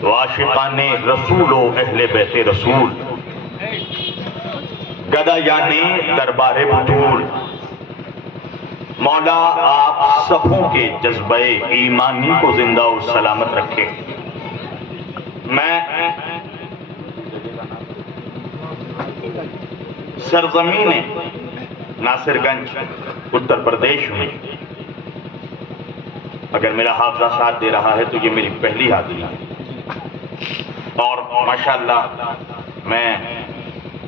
تو عاشقان رسول و اہل بیت رسول، گدا یعنی دربار بطول، مولا آپ سبوں کے جذبہ ایمانی کو زندہ و سلامت رکھے۔ میں سرزمین ناصر گنج اتر پردیش میں، اگر میرا حافظہ ساتھ دے رہا ہے تو یہ میری پہلی حاضری ہے، اور ماشاءاللہ میں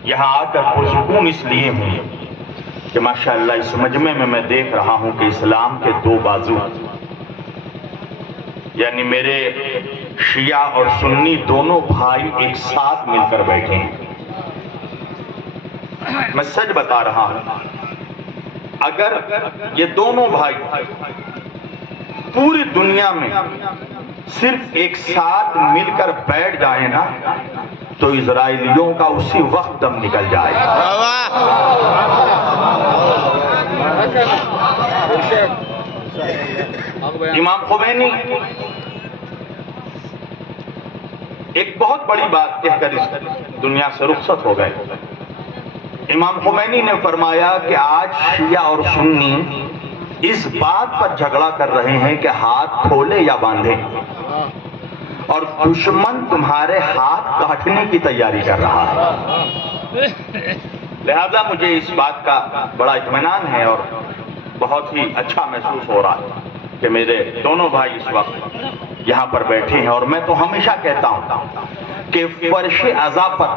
یہاں آ کر پرسکون اس لیے ہوں کہ ماشاءاللہ اس مجمع میں دیکھ رہا ہوں کہ اسلام کے دو بازو، یعنی میرے شیعہ اور سنی دونوں بھائی ایک ساتھ مل کر بیٹھے ہیں۔ میں سچ بتا رہا ہوں، اگر یہ دونوں بھائی پوری دنیا میں صرف ایک ساتھ مل کر بیٹھ جائیں نا تو اسرائیلیوں کا اسی وقت دم نکل جائے گا۔ امام خمینی ایک بہت بڑی بات کہہ کر اس دنیا سے رخصت ہو گئے۔ امام خمینی نے فرمایا کہ آج شیعہ اور سنی اس بات پر جھگڑا کر رہے ہیں کہ ہاتھ کھولے یا باندھے، اور دشمن تمہارے ہاتھ کاٹنے کی تیاری کر رہا ہے۔ لہذا مجھے اس بات کا بڑا اطمینان ہے اور بہت ہی اچھا محسوس ہو رہا ہے کہ میرے دونوں بھائی اس وقت یہاں پر بیٹھے ہیں۔ اور میں تو ہمیشہ کہتا ہوں کہ فرش عزا پر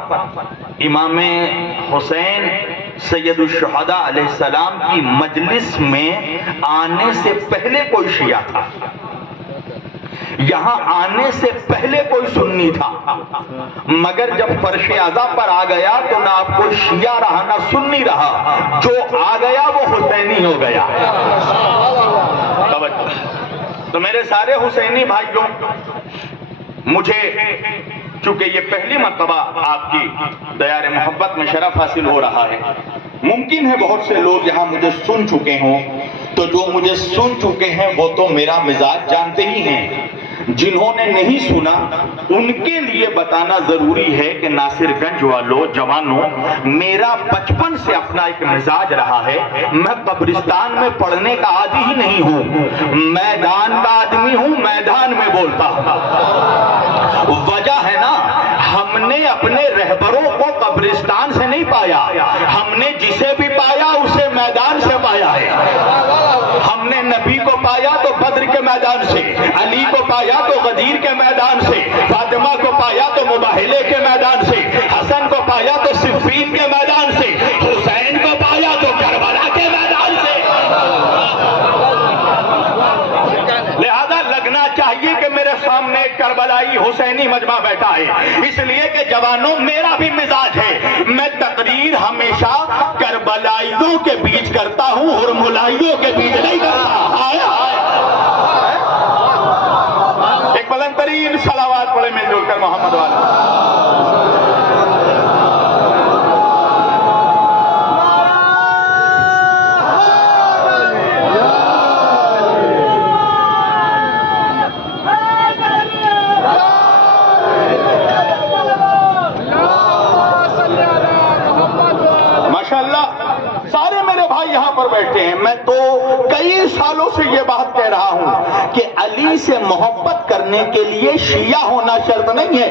امام حسین سید الشہداء علیہ السلام کی مجلس میں آنے سے پہلے کوئی شیعہ تھا، یہاں آنے سے پہلے کوئی سنی تھا، مگر جب فرش عزا پر آ گیا تو نہ آپ کو شیعہ رہا نہ سنی رہا، جو آ گیا وہ حسینی ہو گیا۔ تو میرے سارے حسینی بھائیوں، مجھے چونکہ یہ پہلی مرتبہ آپ کی دیار محبت میں شرف حاصل ہو رہا ہے، ممکن ہے بہت سے لوگ یہاں مجھے سن چکے ہوں، تو جو مجھے سن چکے ہیں وہ تو میرا مزاج جانتے ہی ہیں۔ جنہوں نے نہیں سنا ان کے لیے بتانا ضروری ہے کہ ناصر گنج والوں، جوانوں، میرا بچپن سے اپنا ایک مزاج رہا ہے۔ میں قبرستان میں پڑھنے کا عادی ہی نہیں ہوں، میدان کا آدمی ہوں، میدان میں بولتا ہوں۔ وجہ ہے نا، ہم نے اپنے رہبروں کو قبرستان سے نہیں پایا، ہم نے جسے بھی پایا اسے میدان سے پایا ہے۔ ہم نے نبی کو پایا تو بدر کے میدان سے، علی کو پایا تو غدیر کے میدان سے، فاطمہ کو پایا تو مباہلے کے میدان سے، حسن کو پایا تو صفین کے میدان سے، حسین کو پایا تو کربلا کے میدان سے۔ لہذا لگنا چاہیے کہ میرے سامنے کربلائی حسینی مجمع بیٹھا ہے، اس لیے کہ جوانوں میرا بھی مزاج ہے، میں تقریر ہمیشہ کربلائیوں کے بیچ کرتا ہوں اور ملائیوں کے بیچ نہیں کرتا۔ ایک بلند ترین صلوات پڑھے مل جل کر محمد والا۔ سارے میرے بھائی یہاں پر بیٹھے ہیں، میں تو کئی سالوں سے یہ بات کہہ رہا ہوں کہ علی سے محبت کرنے کے لیے شیعہ ہونا شرط نہیں ہے،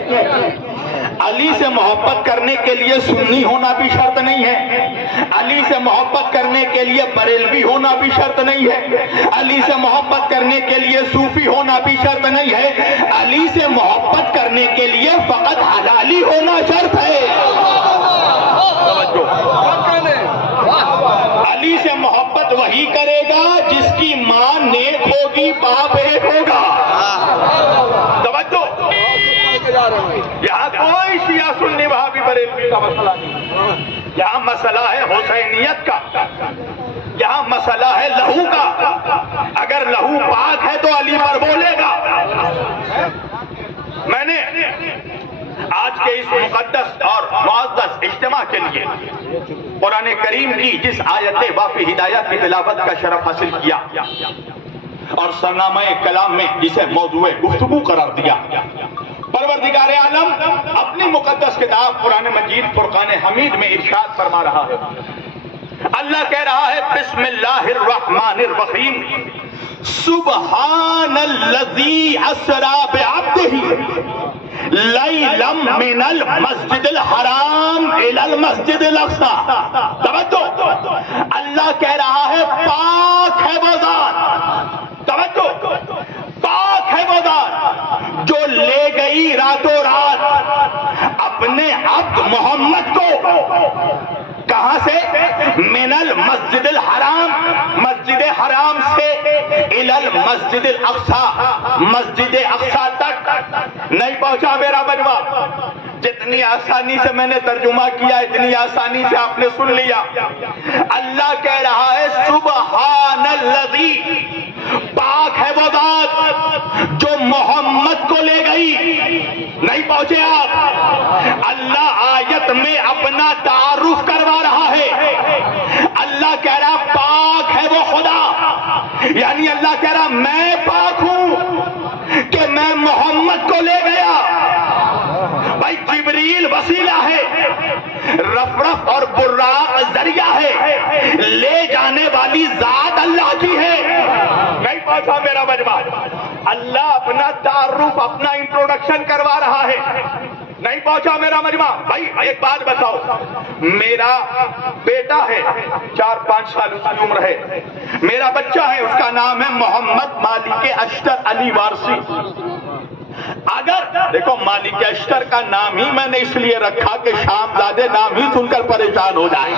علی سے محبت کرنے کے لیے سنی ہونا بھی شرط نہیں ہے، علی سے محبت کرنے کے لیے بریلوی ہونا بھی شرط نہیں ہے، علی سے محبت کرنے کے لیے صوفی ہونا بھی شرط نہیں ہے، علی سے محبت کرنے کے لیے فقط حلالی ہونا شرط ہے۔ علی سے محبت وہی کرے گا جس کی ماں نیک ہوگی، باپ ایک ہوگا۔ توجہ، یہاں کوئی شیعہ سنی وہابی بریلوی کا مسئلہ نہیں، یہاں مسئلہ ہے حسینیت کا، یہاں مسئلہ ہے لہو کا۔ اگر لہو پاک ہے تو علی پر بولے گا۔ میں نے آج کے اس مقدس اور معزز اجتماع کے لیے قرآن کریم کی جس آیت وافی ہدایت کی تلاوت کا شرف حاصل کیا اور سرنامہ کلام میں جسے موضوع گفتگو قرار دیا، پروردگار عالم اپنی مقدس کتاب قرآن مجید فرقان حمید میں ارشاد فرما رہا ہے. اللہ کہہ رہا ہے بسم اللہ الرحمن الرحیم سبحان الذی اسری بعبدہ لیلا من المسجد الحرام الی المسجد الاقصی. توجہ، اللہ کہہ رہا ہے پاک ہے وہ ذات، توجہ، پاک ہے وہ ذات جو لے گئی راتوں رات اپنے عبد محمد کو کہاں سے؟ من المسجد الحرام، مسجد حرام سے الی المسجد الاقصی، مسجد اقصی تک نہیں پہنچا میرا بنوا. جتنی آسانی سے میں نے ترجمہ کیا اتنی آسانی سے آپ نے سن لیا. اللہ کہہ رہا ہے سبحان الذی، پاک ہے وہ ذات جو محمد کو لے گئی. نہیں پہنچے آپ؟ اللہ آیت میں اپنا تعارف کروا رہا ہے. اللہ کہہ رہا پاک ہے وہ خدا، یعنی اللہ کہہ رہا میں پاک ہوں کہ میں محمد کو لے گیا. بھائی جبریل وسیلہ ہے، رفرف اور براق ذریعہ ہے، لے جانے والی ذات اللہ کی ہے. نہیں پہنچا میرا مجمع؟ اللہ اپنا تعارف، اپنا انٹروڈکشن کروا رہا ہے. نہیں پہنچا میرا مجمع؟ بھائی ایک بات بتاؤ، میرا بیٹا ہے 4-5 سال اس کی عمر ہے، میرا بچہ ہے اس کا نام ہے محمد مالک اشتر علی وارثی. اگر دیکھو مالک اشتر کا نام ہی میں نے اس لیے رکھا کہ شام زادے نام ہی سن کر پریشان ہو جائیں.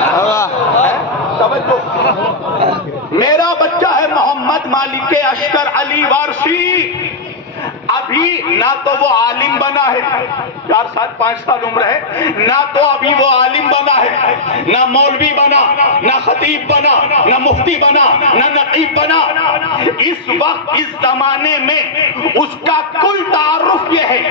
میرا بچہ ہے محمد مالک اشتر علی وارثی. ابھی نہ تو وہ عالم بنا ہے، 4-5 سال عمر ہے، نہ تو ابھی وہ عالم بنا ہے، نہ مولوی بنا، نہ خطیب بنا، نہ مفتی بنا، نہ نقیب بنا. اس وقت اس زمانے میں اس کا کل تعارف یہ ہے،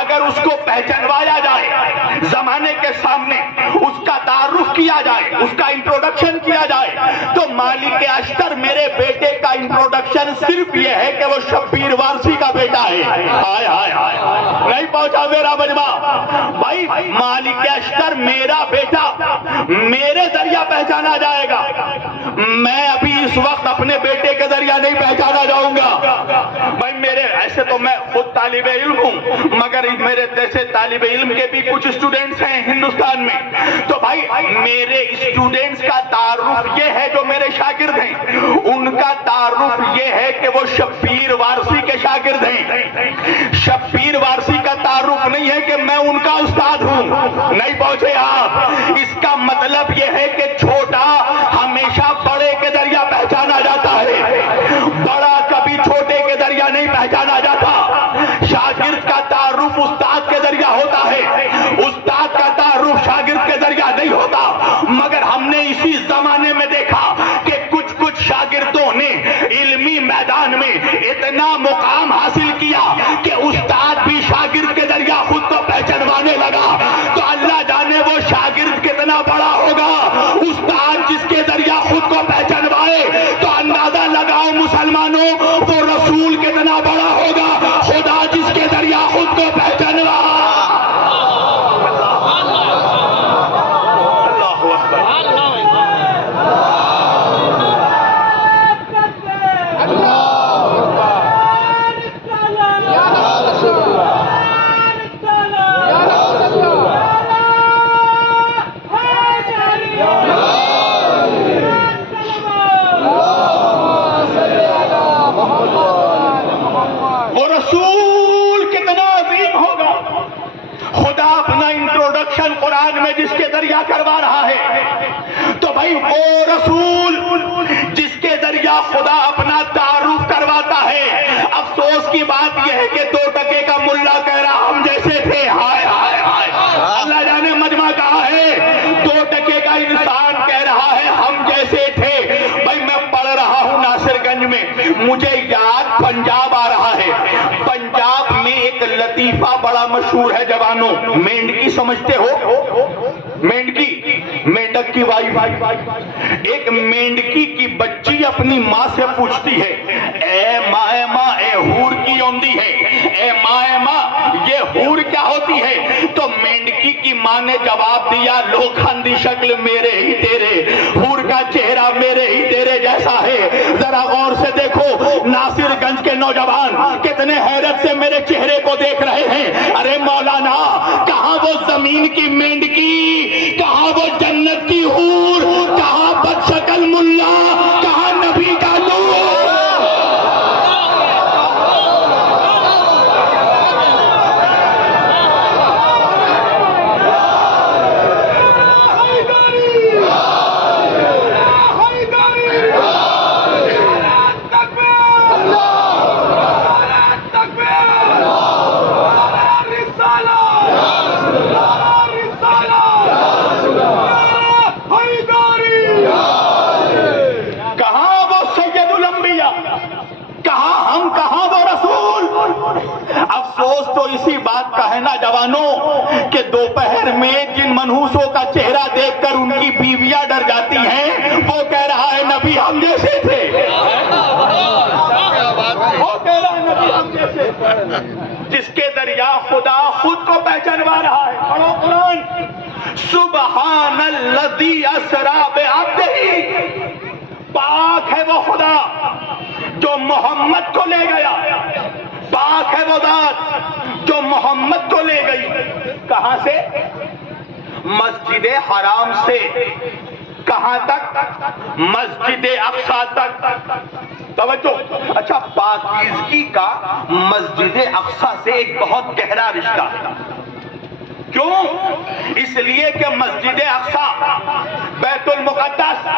اگر اس کو پہچانوایا جائے زمانے کے سامنے، اس کا تعارف کیا جائے، اس کا انٹروڈکشن کیا جائے، تو مالک اشتر میرے بیٹے کا انٹروڈکشن صرف یہ ہے کہ وہ شبیر وارثی کا بیٹا ہے. ہائے ہائے ہائے، نہیں پہنچا میرا مجمع؟ بھائی مالک اشتر میرا بیٹا میرے ذریعہ پہچانا جائے گا. میں ابھی اس وقت اپنے بیٹے کے ذریعہ نہیں پہچانا جاؤں گا. بھائی میرے ایسے تو میں خود طالب علم ہوں، مگر میرے جیسے طالب علم کے بھی کچھ اسٹوڈنٹس ہیں ہندوستان میں. تو بھائی میرے اسٹوڈنٹس کا تعارف یہ ہے، جو میرے شاگرد ہیں ان کا تعارف یہ ہے کہ وہ شبیر وارثی کے شاگرد ہیں. شبیر وارثی کا تعارف نہیں ہے کہ میں ان کا استاد ہوں. نہیں پہنچے آپ؟ اس کا مطلب یہ ہے کہ چھوٹا ہمیشہ بڑے کے ذریعہ پہچانا جاتا ہے، بڑا کبھی چھوٹے کے ذریعہ نہیں پہچانا جاتا. شاگرد کا تعارف استاد کے ذریعہ ہوتا ہے، استاد کا تعارف شاگرد کے ذریعہ نہیں ہوتا. مگر ہم نے اسی زمانے میں دیکھا کہ کچھ شاگردوں نے علمی میدان میں اتنا مقام حاصل کیا کہ استاد بھی شاگرد کے ذریعہ خود کو پہچانوانے لگا. تو اللہ جانے وہ شاگرد کتنا بڑا ہوگا. استاد جس کے ذریعہ خود کو پہچانوائے تو اندازہ لگاؤ مسلمانوں وہ رسول کتنا بڑا ہوگا. خدا جس کے ذریعہ خود کو پہچانوا. قرآن میں جس کے ذریعہ کروا رہا ہے، تو بھائی وہ رسول جس کے ذریعہ خدا اپنا تعارف کرواتا ہے. افسوس کی بات یہ ہے کہ 2 ٹکے کا ملا کہہ رہا ہم جیسے تھے. ہائے ہائے ہائے، اللہ جانے مجمع کہا ہے 2 ٹکے کا انسان کہہ رہا ہے ہم جیسے تھے. بھائی میں پڑھ رہا ہوں ناصر گنج میں، مجھے یاد پنجاب آ رہا ہے. پنجاب میں ایک لطیفہ بڑا مشہور ہے جوانوں. مینڈکی سمجھتے ہو؟ مینڈکی، مینڈک کی وائی. ایک مینڈکی کی بچی اپنی ماں سے پوچھتی ہے اے ماں اے ماں اے ہور کی اوندی ہے، اے ماں اے ماں یہ ہور ہوتی ہے؟ تو مینڈکی کی ماں نے جواب دیا لوکھندی شکل میرے ہی تیرے، حور کا چہرہ میرے ہی تیرے جیسا ہے۔ ذرا غور سے دیکھو ناصر گنج کے نوجوان کتنے حیرت سے میرے چہرے کو دیکھ رہے ہیں۔ ارے مولانا، کہاں وہ زمین کی مینڈکی، کہاں وہ جنت کی حور، کہاں بد شکل ملا، کہاں نبی کا نور؟ افسوس تو اسی بات کا ہے نا جوانوں کہ دوپہر میں جن منحوسوں کا چہرہ دیکھ کر ان کی بیویاں ڈر جاتی ہیں، وہ کہہ رہا ہے نبی ہم جیسے تھے، وہ کہہ رہا ہے نبی ہم جیسے تھے، جس کے دریا خدا خود کو پہچانوا رہا ہے۔ پڑھو قرآن، سبحان الذی اسری بعبدہ، پاک ہے وہ خدا جو محمد کو لے گیا، پاک ہے وہ ذات جو محمد کو لے گئی۔ کہاں سے؟ مسجد حرام سے۔ کہاں تک؟ مسجد اقصی تک۔ توجہ، اچھا پاکیزگی کا مسجد اقصی سے ایک بہت گہرا رشتہ ہے۔ کیوں؟ اس لیے کہ مسجد اقصی بیت المقدس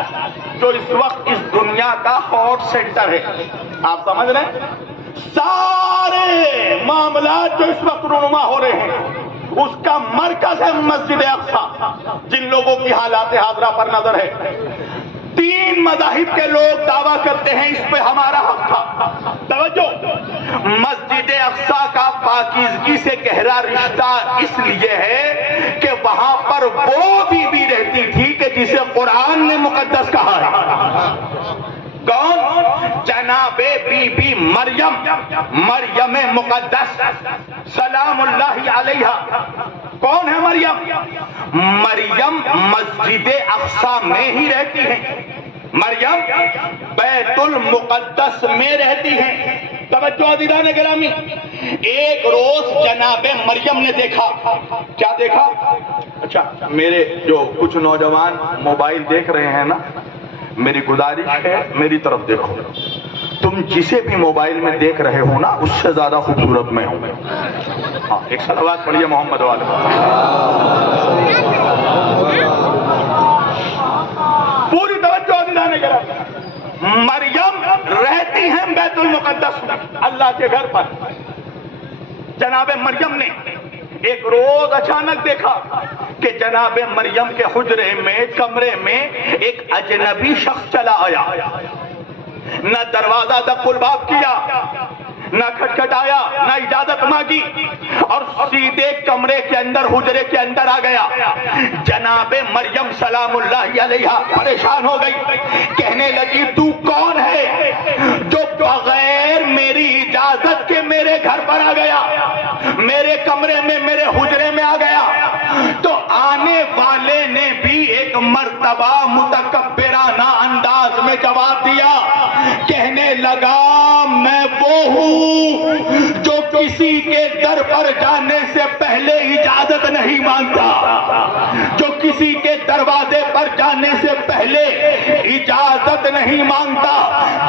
جو اس وقت اس دنیا کا ہاٹ سینٹر ہے، آپ سمجھ رہے ہیں؟ سارے معاملات جو اس وقت رونما ہو رہے ہیں اس کا مرکز ہے مسجد اقصی۔ جن لوگوں کی حالات حاضرہ پر نظر ہے، 3 مذاہب کے لوگ دعویٰ کرتے ہیں اس پہ ہمارا حق تھا۔ توجہ، مسجد اقصی کا پاکیزگی سے گہرا رشتہ اس لیے ہے کہ وہاں پر وہ بی بی رہتی تھی کہ جسے قرآن نے مقدس کہا ہے۔ کون؟ جناب بی بی مریم، مریم مقدس سلام اللہ علیہا۔ کون ہے مریم؟ مریم مسجد اقصی میں ہی رہتی ہے، مریم بیت المقدس میں رہتی ہے۔ توجہ عزیزان گرامی، ایک روز جناب مریم نے دیکھا، کیا دیکھا؟ اچھا میرے جو کچھ نوجوان موبائل دیکھ رہے ہیں نا، میری گزارش ہے میری طرف دیکھو، تم جسے بھی موبائل میں دیکھ رہے ہو نا اس سے زیادہ خوبصورت میں ہوں۔ ہاں ایک صلوات پڑھیے محمد والے۔ پوری توجہ عزیزان کرام، مریم رہتی ہیں بیت المقدس میں، اللہ کے گھر پر۔ جناب مریم نے ایک روز اچانک دیکھا کہ جناب مریم کے حجرے میں، کمرے میں ایک اجنبی شخص چلا آیا، نہ دروازہ دق الباب کیا، نہ کھٹکھٹایا، نہ اجازت مانگی، اور سیدھے کمرے کے اندر، حجرے کے اندر آ گیا۔ جناب مریم سلام اللہ علیہا پریشان ہو گئی، کہنے لگی تو کون ہے جو بغیر میری اجازت کے میرے گھر پر آ گیا، میرے کمرے میں، میرے حجرے میں آ گیا؟ تو آنے والے نے بھی ایک مرتبہ متکبرانہ انداز میں جواب دیا، کہنے لگا میں وہ ہوں جو کسی کے در پر جانے سے پہلے اجازت نہیں مانگتا، جو کسی کے دروازے پر جانے سے پہلے اجازت نہیں مانگتا۔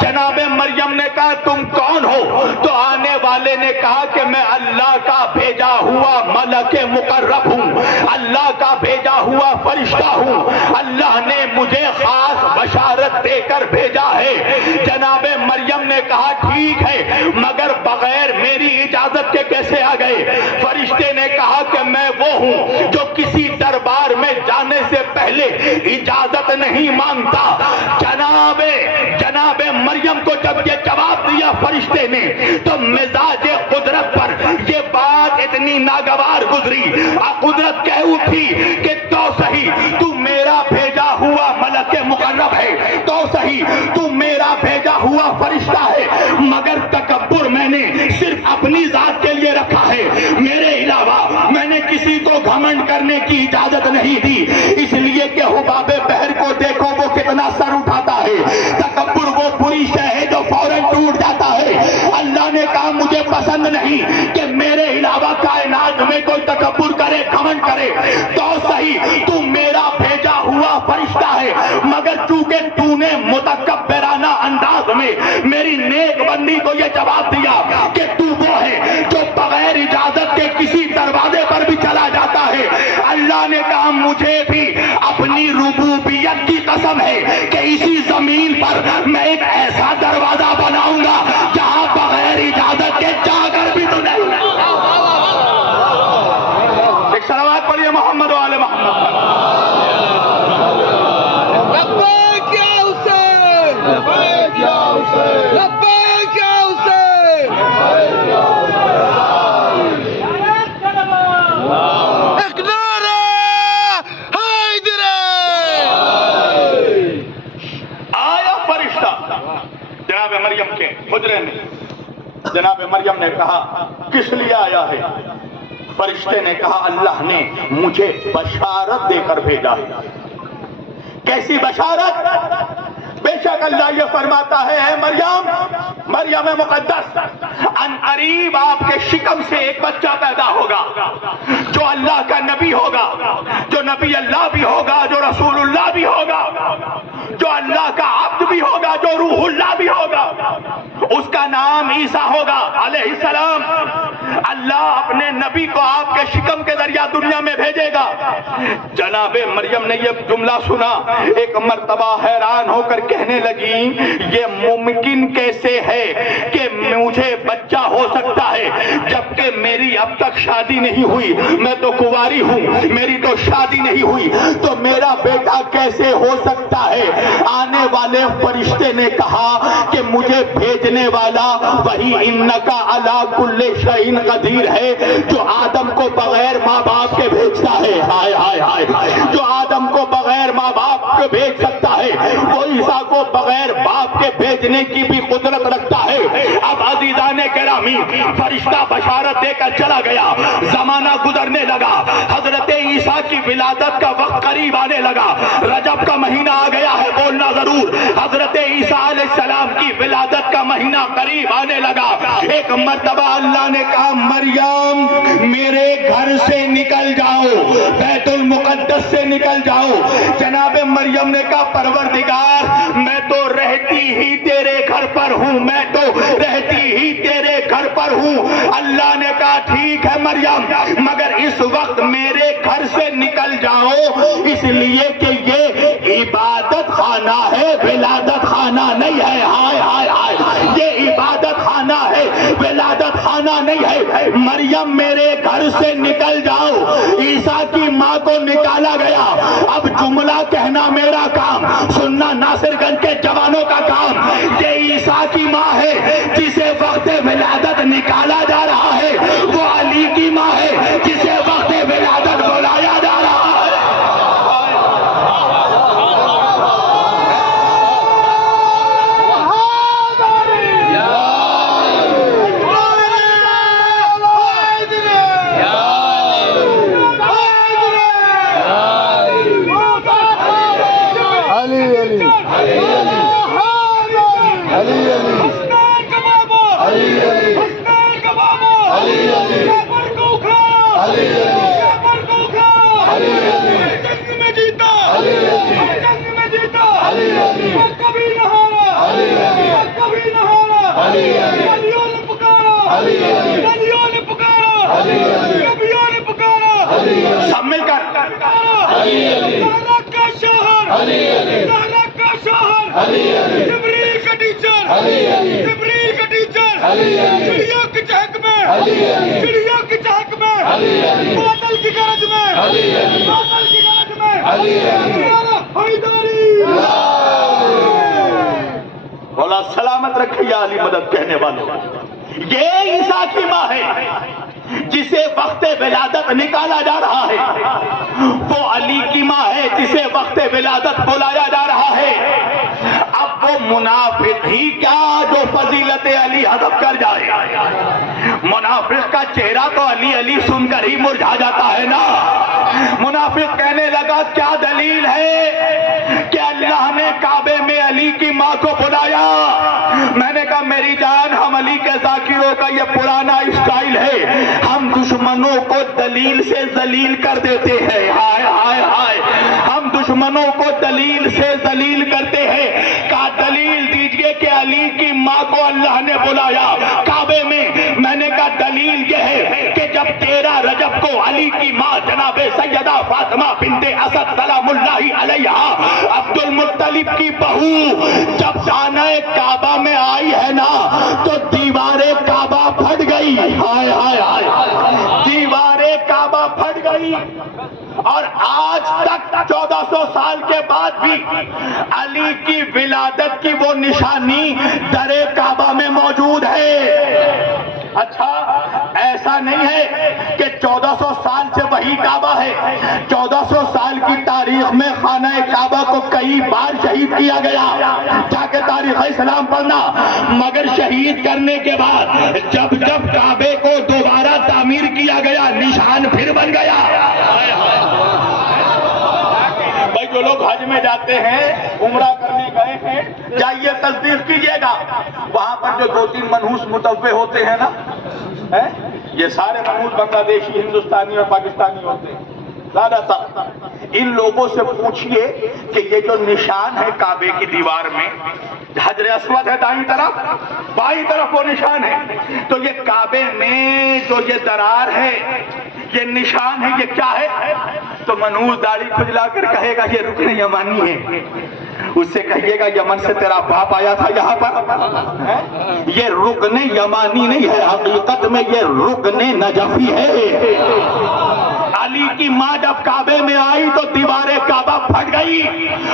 جناب مریم نے کہا تم کون ہو؟ تو آنے والے نے کہا کہ میں اللہ کا بھیجا ہوا ملک مقرب ہوں، اللہ کا بھیجا ہوا فرشتہ ہوں، اللہ نے مجھے خاص بشارت دے کر بھیجا ہے۔ جناب مریم نے کہا ٹھیک ہے، مگر بغیر میری اجازت کے کیسے آ گئے؟ فرشتے نے کہا کہ میں وہ ہوں جو کسی دربار میں جانے سے پہلے اجازت نہیں مانگتا۔ جناب مریم کو جب یہ جواب دیا فرشتے نے تو مزاج قدرت پر یہ بات اتنی ناگوار گزری، قدرت کہہ اٹھی کہ تو صحیح تو میرا بھیجا ہوا ملک مقرب ہے، تو صحیح تو میرا بھیجا ہوا فرشتہ ہے، مگر تکبر میں نے صرف اپنی ذات کے لیے رکھا ہے، میرے علاوہ میں کسی کو گھمنڈ کرنے کی اجازت نہیں دی، اس لیے کہ حباب بحر کو دیکھو وہ کتنا سر اٹھاتا ہے، تکبر وہ بری شے ہے جو فوراً ٹوٹ جاتا ہے۔ اللہ نے کہا مجھے پسند نہیں کہ میرے علاوہ کائنات میں کوئی تکبر کرے، گھمنڈ کرے، تو صحیح تو میرا بھیجا ہوا فرشتہ ہے، مگر چونکہ تو نے متکبرانہ انداز میں میری نیک بندی کو یہ جواب دیا کہ تو وہ ہے جو بغیر اجازت کے کسی دروازے پر بھی چلا جاتا ہے، اللہ نے کہا مجھے بھی اپنی ربوبیت کی قسم ہے کہ اسی زمین پر میں ایک ایسا دروازہ بناؤں گا جہاں بغیر اجازت کے جا کر بھی تو نہیں۔ ایک صلوات پڑھیے محمد و آل محمد۔ لبیک یا حسین، لبیک یا حسین، لبیک یا حسین، ایک نعرہ حیدری۔ آیا فرشتہ جناب مریم کے حجرے میں، جناب مریم نے کہا کس لیے آیا ہے؟ فرشتے نے کہا اللہ نے مجھے بشارت دے کر بھیجا ہے۔ کیسی بشارت؟ بے شک اللہ یہ فرماتا ہے اے مریم، مریم مقدس، ان قریب آپ کے شکم سے ایک بچہ پیدا ہوگا جو اللہ کا نبی ہوگا، جو نبی اللہ بھی ہوگا، جو رسول اللہ بھی ہوگا، جو اللہ کا عبد بھی ہوگا، جو روح اللہ بھی ہوگا، اس کا نام عیسیٰ ہوگا علیہ السلام۔ اللہ اپنے نبی کو آپ کے شکم کے ذریعہ دنیا میں بھیجے گا۔ جناب مریم نے یہ جملہ سنا، ایک مرتبہ حیران ہو کر کہنے لگی یہ ممکن کیسے ہے کہ مجھے بچہ ہو سکتا ہے جبکہ میری اب تک شادی نہیں ہوئی، میں تو کنواری ہوں، میری تو شادی نہیں ہوئی، تو میرا بیٹا کیسے ہو سکتا ہے؟ آنے والے فرشتے نے کہا کہ مجھے بھیجنے والا وہی انکا علی کل شیء قدیر ہے جو آدم کو بغیر ماں باپ کے بھیجتا ہے۔ ہائے ہائے ہائے، جو آدم کو بغیر ماں باپ کے بھیج سکتا ہے وہ عیسیٰ کو بغیر باپ کے بھیجنے کی بھی قدرت رکھتا ہے۔ اب عزیزان گرامی، فرشتہ بشارت دے کر چلا گیا، زمانہ گزرنے لگا، حضرت عیسیٰ کی ولادت کا وقت قریب آنے لگا، رجب کا مہینہ آ گیا ہے، بولنا ضرور، حضرت عیسیٰ علیہ السلام کی ولادت کا مہینہ قریب آنے لگا۔ ایک مرتبہ اللہ نے کہا مریم میرے گھر سے نکل جاؤ، بیت المقدس سے نکل جاؤ۔ جناب مریم نے کہا پروردگار میں تو رہتی ہی تیرے گھر پر ہوں، میں تو رہتی ہی تیرے گھر پر ہوں۔ اللہ نے کہا ٹھیک ہے مریم، مگر اس وقت میرے گھر سے نکل جاؤ، اس لیے کہ یہ عبادت خانہ ہے، ولادت خانہ نہیں ہے۔ ہائے ہائے ہائے، یہ عبادت خانہ ہے، ولادت خانہ نہیں ہے۔ مریم میرے گھر سے نکل جاؤ۔ عیسیٰ کی ماں کو نکالا گیا، اب جملہ کہنا میرا کام، سننا ناصر گنج کے جوانوں کا کام۔ یہ عیسیٰ کی ماں ہے جسے وقت ولادت نکالا جا رہا ہے، وہ علی کی ماں ہے جسے وقت ولادت بلایا جا رہا ہے۔ سب مل کر جبریل کا ٹیچر، جبریل کا ٹیچر، چڑیوں کی چہک میں، چڑیوں کی چہک میں، بادل کی گرج میں، بادل کی گرج میں، حیدری مولا سلامت رکھے یا علی مدد کہنے والوں۔ یہ عیسیٰ کی ماں ہے جسے وقت ولادت نکالا جا رہا ہے، وہ علی کی ماں ہے جسے وقت ولادت بلایا جا رہا ہے۔ اب اب وہ منافق ہی کیا جو فضیلت علی حذف کر جائے؟ منافق کا چہرہ تو علی علی سن کر ہی مرجھا جاتا ہے نا۔ منافق کہنے لگا کیا دلیل ہے کہ اللہ نے کعبے میں علی کی ماں کو بلایا؟ میں نے کہا میری جان، ہم علی کے ذاکروں کا یہ پرانا اسٹائل ہے، ہم دشمنوں کو دلیل سے ذلیل کر دیتے ہیں۔ ہائے ہائے ہائے، ہم دشمنوں کو دلیل سے ذلیل کرتے ہیں۔ کہا دلیل دیجئے کہ علی کی ماں کو اللہ نے بلایا کعبے میں۔ میں نے کہا دلیل یہ ہے کہ جب 13 رجب کو علی کی ماں جناب سیدہ فاطمہ بنت اسد سلام اللہ علیہا عبد المطلب کی بہو جب دانہ کعبہ میں آئی ہے نا تو دیوار کعبہ پھٹ گئی۔ ہائے ہائے ہائے، دیوار کعبہ پھٹ گئی، اور آج تک 1400 سال کے بعد بھی علی کی ولادت کی وہ نشانی در کعبہ میں موجود ہے۔ اچھا ایسا نہیں ہے کہ 1400 سال سے وہی کعبہ ہے، 1400 سال کی تاریخ میں خانہ کعبہ کو کئی بار شہید کیا گیا، جا کے تاریخ اسلام پڑھنا، مگر شہید کرنے کے بعد جب جب کعبے کو دوبارہ تعمیر کیا گیا نشان پھر بن گیا۔ بھائی جو لوگ حج میں جاتے ہیں، عمرہ کرنے گئے ہیں، جائیے تصدیق کیجئے گا، وہاں پر جو 2-3 منحوس متوع ہوتے ہیں نا، یہ سارے منحوس بنگلہ دیشی، ہندوستانی اور پاکستانی ہوتے ہیں زیادہ تر۔ ان لوگوں سے پوچھئے کہ یہ جو نشان ہے کعبے کی دیوار میں، حجر اسود ہے دائیں طرف، بائیں طرف وہ نشان ہے، تو یہ کعبے میں جو یہ درار ہے، یہ نشان ہے، یہ کیا ہے؟ تو منحوس داڑھی کھجلا کر کہے گا یہ رکن یمانی ہے۔ اس سے کہیے گا یمن سے تیرا باپ آیا تھا یہاں پر؟ یہ رکن یمانی نہیں ہے، حقیقت میں یہ رکن نجفی ہے۔ علی کی ماں جب کعبے میں آئی تو دیوار کعبہ پھٹ گئی۔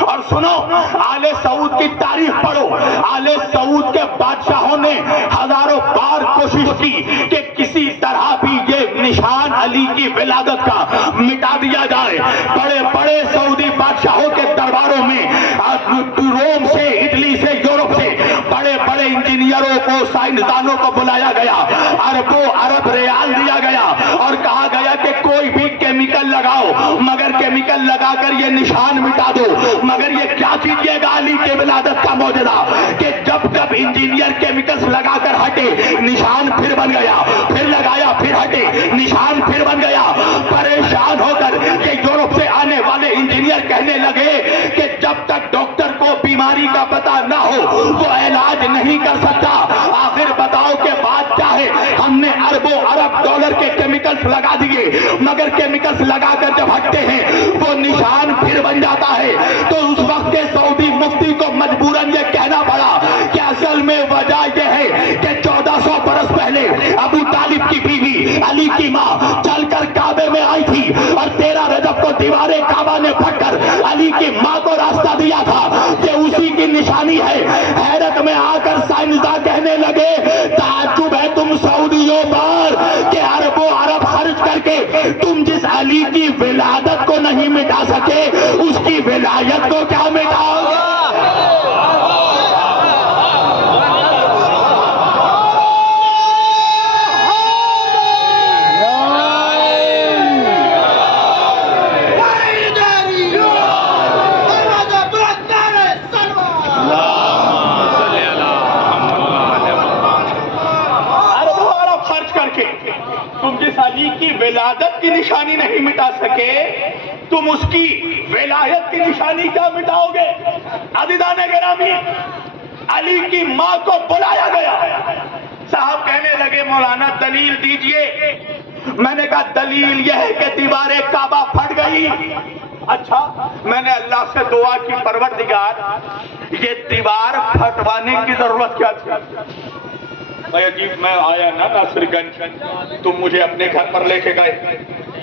اور سنو، آل سعود کی تاریخ پڑھو، آل سعود کے بادشاہوں نے ہزاروں بار کوشش کی کہ کسی طرح بھی یہ نشان علی کی ولادت کا مٹا دیا جائے۔ بڑے بڑے سعودی بادشاہوں کے درباروں میں روم سے، اٹلی سے، یورپ سے بڑے بڑے انجینئروں کو، سائنسدانوں کو بلایا گیا، اربوں ارب ریال دیا گیا اور کہا گیا کہ کوئی بھی کیمیکل لگاؤ، مگر کیمیکل لگا کر یہ نشان مٹا دو۔ مگر یہ کیا کیجیے گا علی کے ولادت کا معجزہ کہ جب جب انجینئر کیمیکلز لگا کر ہٹے نشان پھر بن گیا، پھر لگایا پھر ہٹے نشان پھر بن گیا۔ پریشان ہو کر کہ یورپ سے آنے والے انجینئر کہنے لگے کہ جب تک ڈاکٹر کو بیماری کا پتہ نہ ہو وہ علاج نہیں کر سکتا۔ آخر بتاؤ کہ بات کیا ہے؟ ہم نے اربوں ارب ڈالر کے کیمیکلز لگا دیے، مگر کیمیکلز لگا کر جب ہٹتے ہیں وہ نشان پھر بن جاتا ہے۔ تو اس وقت کے سعودی مفتی کو مجبوراً یہ کہنا پڑا کہ اصل میں وجہ یہ ہے کہ 1400 برس پہلے ابو طالب کی بیوی علی کی ماں چل کر کعبے میں آئی تھی اور 13 رجب کو دیوار کعبہ نے پھٹ کر علی کی ماں کو راستہ دیا تھا، یہ اسی کی نشانی ہے۔ حیرت میں آ کر سائنسداں کہنے لگے تعجب ہے تم سعودیوں پر کہ اربوں ارب خرچ کر کے تم جس علی کی ولادت کو نہیں مٹا سکے اس کی ولایت کو کیا مٹاؤ گے؟ کی ولادت کی نشانی نہیں مٹا سکے تم اس کی ولایت کی نشانی کیا مٹاؤ گے؟ عزیزان گرامی، علی کی ماں کو بلایا گیا، صاحب کہنے لگے مولانا دلیل دیجئے۔ میں نے کہا دلیل یہ ہے کہ دیوار کعبہ پھٹ گئی۔ اچھا، میں نے اللہ سے دعا کی پروردگار یہ دیوار پھٹوانے کی ضرورت کیا تھی؟ بھائی عجیب، میں آیا نا ناصر گنج، تم مجھے اپنے گھر پر لے کے گئے،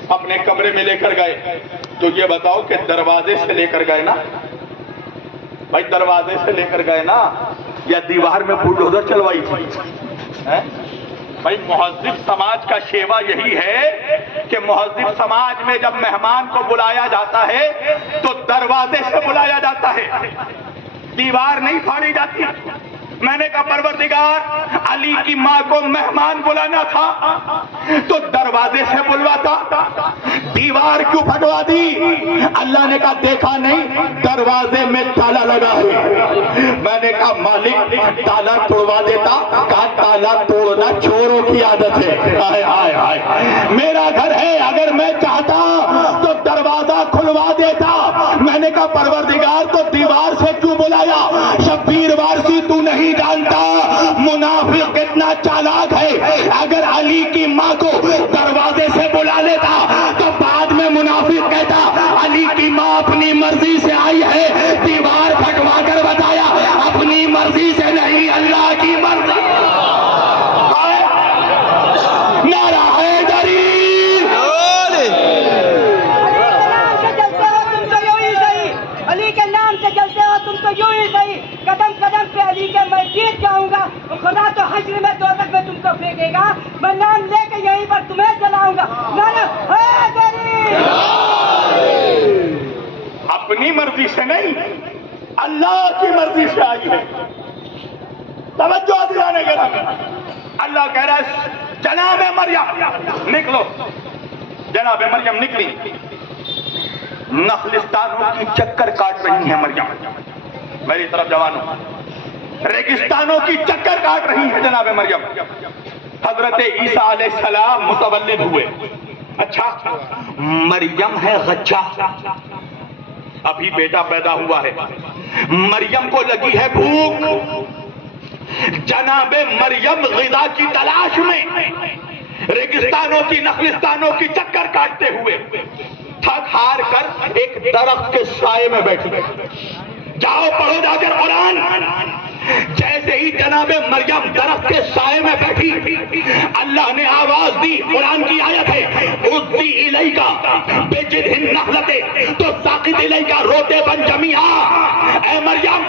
اپنے کمرے میں لے کر گئے، تو یہ بتاؤ کہ دروازے سے لے کر گئے نا؟ بھائی دروازے سے لے کر گئے نا یا دیوار میں بلڈوزر چلوائی تھی؟ بھائی مہذب سماج کا شیوا یہی ہے کہ مہذب سماج میں جب مہمان کو بلایا جاتا ہے تو دروازے سے بلایا جاتا ہے۔ دیوار نہیں پھاڑی جاتی. میں نے کہا پروردگار علی کی ماں کو مہمان بلانا تھا تو دروازے سے بلواتا, دیوار کیوں پھٹوا دی؟ اللہ نے کہا دیکھا نہیں دروازے میں تالا لگا ہے. میں نے کہا مالک تالا توڑوا دیتا. کہا تالا توڑنا چوروں کی عادت ہے. ہائے ہائے ہائے, میرا گھر ہے, اگر میں چاہتا تو دروازہ کھلوا دیتا. میں نے کہا پروردگار تو دیوار سے کیوں بلایا؟ شبیر وارسی تو نہیں جانتا منافق کتنا چالاک ہے. اگر علی کی ماں کو دروازے سے بلا لیتا تو بعد میں منافق کہتا علی کی ماں اپنی مرضی سے آئی ہے, دیوار پھٹوا کر بتایا اپنی مرضی سے نہیں, اللہ کی مرضی. نعرہ حیدری. علی کے نام سے جلتے ہو تم تو یوں ہی صحیح, قدم قدم پہ علی کے میں جیت جاؤں گا. خدا تو حشر میں دوزخ میں تم کو پھینکے گا, میں نام لے کے یہیں پر تمہیں جلاؤں گا. نعرہ حیدری. اپنی مرضی سے نہیں, اللہ کی مرضی سے آئی ہے. توجہ دلانے کا اللہ کہہ رہا ہے جناب مریم نکلو. جناب مریم نکلی, نخلستانوں کی چکر کاٹ رہی ہیں مریم. میری طرف جوانوں, ریگستانوں کی چکر کاٹ رہی ہیں جناب مریم. حضرت عیسیٰ علیہ السلام متولد ہوئے. اچھا مریم ہے غچہ, ابھی بیٹا پیدا ہوا ہے, مریم کو لگی ہے بھوک. جناب مریم غذا کی تلاش میں ریگستانوں کی نخلستانوں کی چکر کاٹتے ہوئے تھک ہار کر ایک درخت کے سائے میں بیٹھی. جاؤ پڑھو جا کر قرآن. جیسے ہی جناب مریم درخت کے سائے میں بیٹھی, اللہ نے آواز دی. قرآن کی آیت ہے اُذِّ اِلَيْكَ بِجِذْعِ النَّخْلَةِ تُسَاقِطُ إِلَيْكَ رُطَبًا جَنِيًّا. اے مریم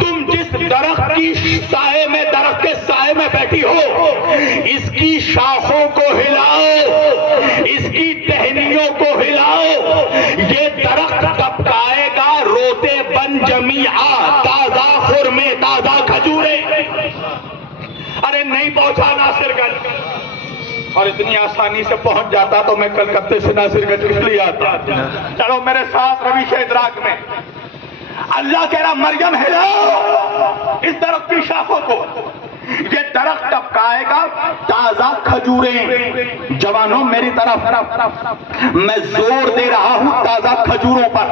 تم جس درخت کی سائے میں, درخت کے سائے میں بیٹھی ہو, اس کی شاخوں کو ہلاؤ, اس کی ٹہنیوں کو ہلاؤ. یہ درخت کپکائے گا روتے بن جمیعا, تازہ خرمے تازہ کھجورے. ارے نہیں پہنچا ناصر گنج, اور اتنی آسانی سے پہنچ جاتا تو میں کلکتے سے ناصر گنج کس لیے آتا. چلو میرے ساتھ رویش ادراک میں. اللہ کہہ رہا مریم ہلاؤ اس درخت کی شاخوں کو, یہ درخت ٹپکائے گا تازہ کھجوریں. جوانوں میری طرف, میں زور دے رہا ہوں تازہ کھجوروں پر.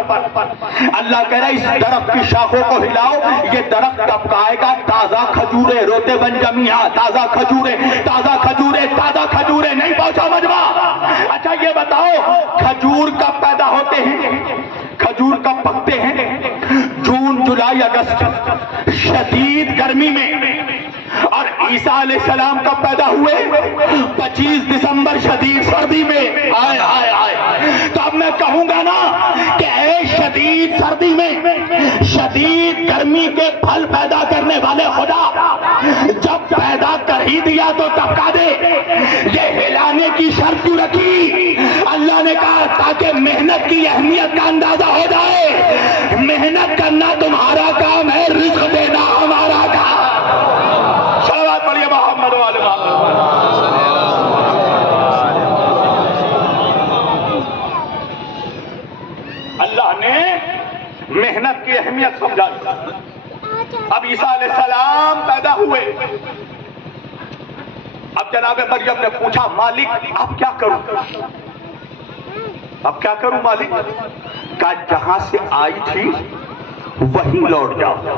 اللہ کہہ رہا ہے اس درخت کی شاخوں کو ہلاؤ, یہ درخت ٹپکائے گا تازہ کھجوریں. روتے بن جمیعا, تازہ کھجوریں, تازہ کھجوریں, تازہ کھجوریں. نہیں پہنچا مجمع. اچھا یہ بتاؤ کھجور کب پیدا ہوتے ہیں, کھجور کب پکتے ہیں؟ جون جولائی اگست شدید گرمی میں. اور عیسیٰ علیہ السلام کب پیدا ہوئے؟ 25 دسمبر شدید سردی میں. آئے آئے آئے. تو اب میں کہوں گا نا کہ اے شدید سردی میں شدید گرمی کے پھل پیدا کرنے والے خدا, جب پیدا کر ہی دیا تو ٹپکا دے. یہ ہلانے کی شرط کیوں رکھی؟ اللہ نے کہا تاکہ محنت کی اہمیت کا اندازہ ہو جائے. محنت کرنا تمہارا کام ہے, رزق دینا ہمارا کام. صلوات پڑھیے محمد والے محمد. اللہ نے محنت کی اہمیت سمجھا. اب عیسیٰ علیہ السلام پیدا ہوئے. اب جناب مریم نے پوچھا مالک اب کیا کروں, اب کیا کروں مالک؟ کہا جہاں سے آئی تھی وہیں لوٹ جاؤ.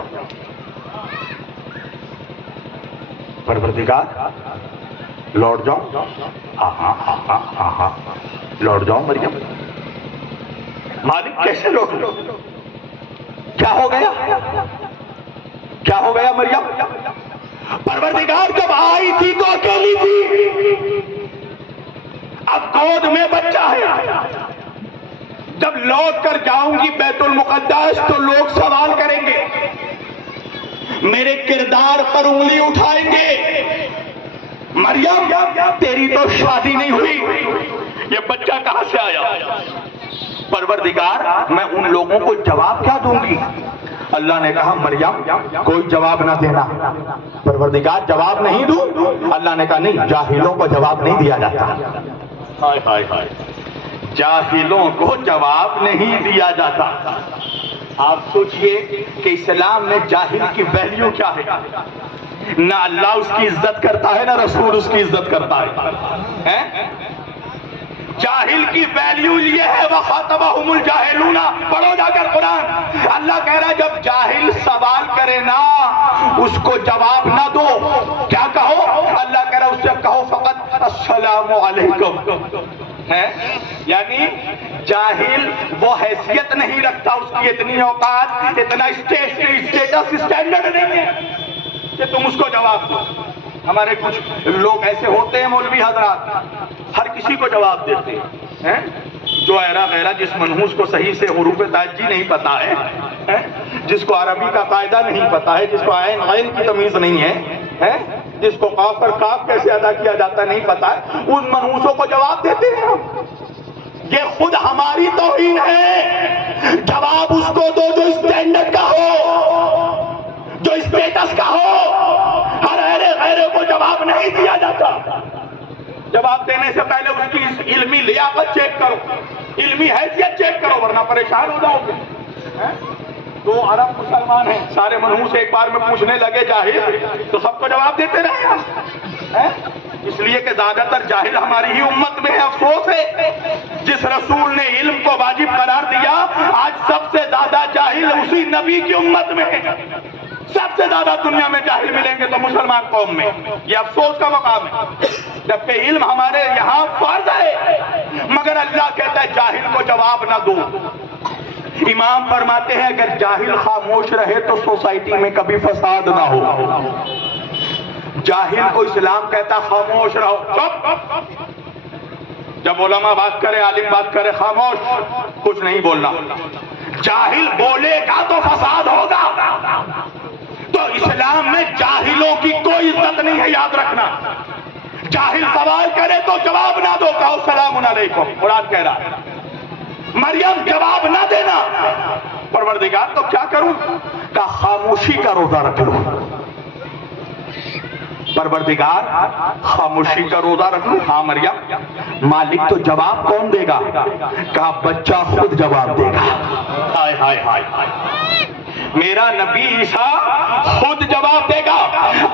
پروردگار لوٹ جاؤ. ہاں لوٹ جاؤ مریم. مالک کیسے لوٹ جاؤ؟ کیا ہو گیا, کیا ہو گیا مریم؟ پروردگار جب آئی تھی تو اکیلی تھی, اب گود میں بچہ ہے. جب لوٹ کر جاؤں گی بیت المقدس تو لوگ سوال کریں گے, میرے کردار پر انگلی اٹھائیں گے. مریم تیری تو شادی نہیں ہوئی, یہ بچہ کہاں سے آیا؟ پروردگار میں ان لوگوں کو جواب کیا دوں گی؟ اللہ نے کہا مریم کوئی جواب نہ دینا. پروردگار جواب نہیں دوں؟ اللہ نے کہا نہیں، جاہلوں کو جواب نہیں دیا جاتا. ہائے ہائے ہائے، جاہلوں کو جواب نہیں دیا جاتا. آپ سوچئے کہ اسلام میں جاہل کی ویلیو کیا ہے؟ نہ اللہ اس کی عزت کرتا ہے، نہ رسول اس کی عزت کرتا ہے. جاہل کی ویلیو یہ ہے وَخَاطَبَهُمُ الْجَاهِلُونَ. پڑھو جا کر قرآن. اللہ کہہ رہا ہے جب جاہل سوال کرے نا اس کو جواب نہ دو. کیا کہو؟ اللہ کہہ رہا ہے اس سے کہو فقط السلام علیکم. یعنی جاہل وہ حیثیت نہیں رکھتا، اس کی اتنی اوقات، اتنا اسٹیٹس اسٹینڈرڈ نہیں ہے کہ تم اس کو جواب دو. ہمارے کچھ لوگ ایسے ہوتے ہیں مولوی حضرات، ہر کسی کو جواب دیتے ہیں. جو ایرا غیرہ جس منحوس کو صحیح سے حروف تہجی نہیں پتا ہے، جس کو عربی کا قاعدہ نہیں پتا ہے، جس کو عین عین کی تمیز نہیں ہے، جس کو قاف اور کاف کیسے ادا کیا جاتا نہیں پتا ہے، ان منحوسوں کو جواب دیتے ہیں ہم. یہ خود ہماری توہین ہے. جواب اس کو دو جو اسٹینڈرڈ کا ہو، جو اسٹیٹس کا ہو. ہر غیرے کو جواب نہیں دیا جاتا. جواب دینے سے پہلے اس کی علمی لیاقت چیک کرو، علمی حیثیت چیک کرو، ورنہ پریشان ہو جاؤ گے. دو عرب مسلمان ہیں، سارے منحوس ایک بار میں پوچھنے لگے جاہل تو سب کو جواب دیتے رہے. اس لیے کہ زیادہ تر جاہل ہماری ہی امت میں ہے. افسوس ہے جس رسول نے علم کو واجب قرار دیا آج سب سے زیادہ جاہل اسی نبی کی امت میں ہے. سب سے زیادہ دنیا میں جاہل ملیں گے تو مسلمان قوم میں. یہ افسوس کا مقام ہے، جبکہ علم ہمارے یہاں فرض ہے، مگر اللہ کہتا ہے جاہل کو جواب نہ دو. امام فرماتے ہیں اگر جاہل خاموش رہے تو سوسائٹی میں کبھی فساد نہ ہو. جاہل کو اسلام کہتا خاموش رہو، چپ. جب علماء بات کرے، عالم بات کرے، خاموش، کچھ نہیں بولنا. جاہل بولے گا تو فساد ہوگا. تو اسلام میں جاہلوں کی کوئی عزت نہیں ہے، یاد رکھنا. جاہل سوال کرے تو جواب نہ دو، کہو سلام علیکم. قرآن کہہ رہا ہے مریم جواب نہ دینا. پروردگار تو کیا کروں؟ کہا خاموشی کا روزہ رکھ لو. پروردگار خاموشی کا روزہ رکھ لو. ہاں مریم، مالک تو جواب کون دے گا؟ کہا بچہ خود جواب دے گا. ہائے ہائے ہائے، میرا نبی عیسیٰ خود جواب دے گا.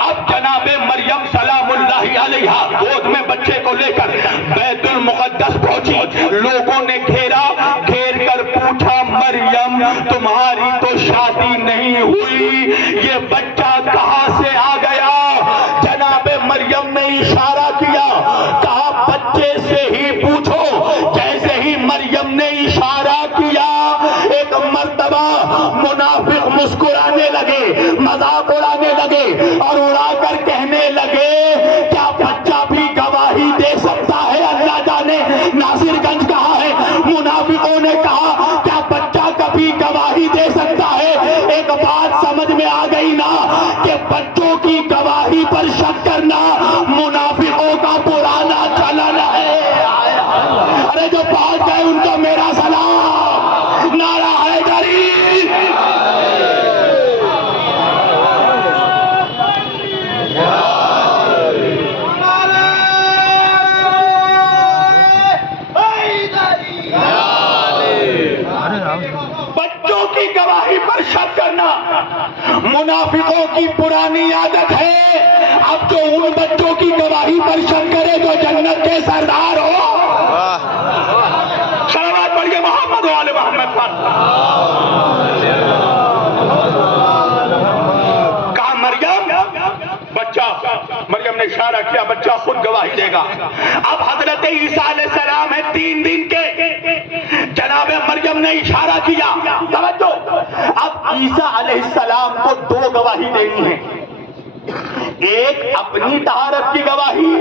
اب جناب مریم سلام اللہ علیہا گود میں بچے کو لے کر بیت المقدس پہنچی. لوگوں نے گھیر کر پوچھا مریم تمہاری تو شادی نہیں ہوئی، یہ بچہ کہاں سے آ گیا؟ جناب مریم نے اشارہ کیا، کہا بچے سے ہی پوچھو. جیسے ہی مریم نے اشارہ کیا ایک مرتبہ منافق مسکرانے لگے، مذاق اڑانے لگے اور اڑا کر کہنے لگے کیا بچہ بھی گواہی دے سکتا ہے؟ اللہ جانے ناصر گنج کہاں ہے. منافقوں نے کہا کیا بچہ کبھی گواہی دے سکتا ہے؟ ایک بات سمجھ میں آ گئی نا کہ بچوں کی گواہی پر شک کرنا منافقوں کا پرانا چلن ہے. ارے جو پہنچ گئے ان کو میرا سلام. نعرہ حیدری. بچوں کی گواہی پر شک کرنا منافقوں کی پرانی عادت ہے. اب جو ان بچوں کی گواہی پر شک کرے جو جنت کے سردار ہو. صلوات پڑھیے محمد و آل محمد پر. کہا مریم بچہ، مریم نے اشارہ کیا بچہ خود گواہی دے گا. اب حضرت عیسیٰ علیہ السلام ہے 3 دن کے. جناب مریم نے اشارہ کیا، توجہ. اب عیسیٰ علیہ السلام کو 2 گواہی دینی ہے. ایک اپنی طہارت کی گواہی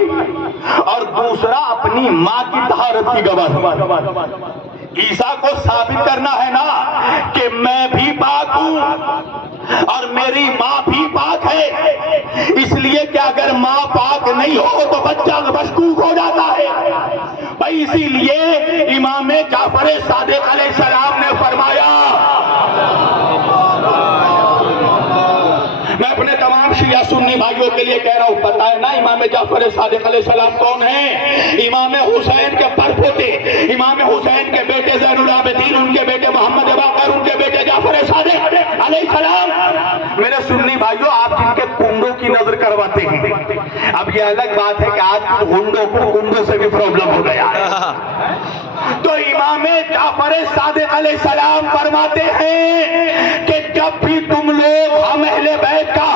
اور دوسرا اپنی ماں کی طہارت کی گواہی. عیسیٰ کو ثابت کرنا ہے نا کہ میں بھی پاک ہوں اور میری ماں بھی پاک ہے. اس لیے کہ اگر ماں پاک نہیں ہو تو بچہ مشکوک ہو جاتا ہے. بھائی اسی لیے امام جعفر صادق علیہ السلام نے فرمایا اپنے تمام شیعہ سنی بھائیوں کے لیے کہہ رہا ہوں، پتہ ہے نا امام جعفر صادق علیہ السلام کون ہیں؟ امام حسین کے پرپوتے، امام حسین کے بیٹے زین العابدین، ان کے بیٹے محمد باقر، ان کے بیٹے جعفر صادق علیہ السلام۔ میرے سنی بھائیوں، آپ جن کے کنڈوں کی نظر کرواتے ہیں، اب یہ الگ بات ہے کہ آج کل کنڈوں سے بھی پرابلم ہو گیا ہے، تو امام جعفر صادق علیہ السلام فرماتے ہیں کہ جب بھی تم لوگ ہم اہل بیت کا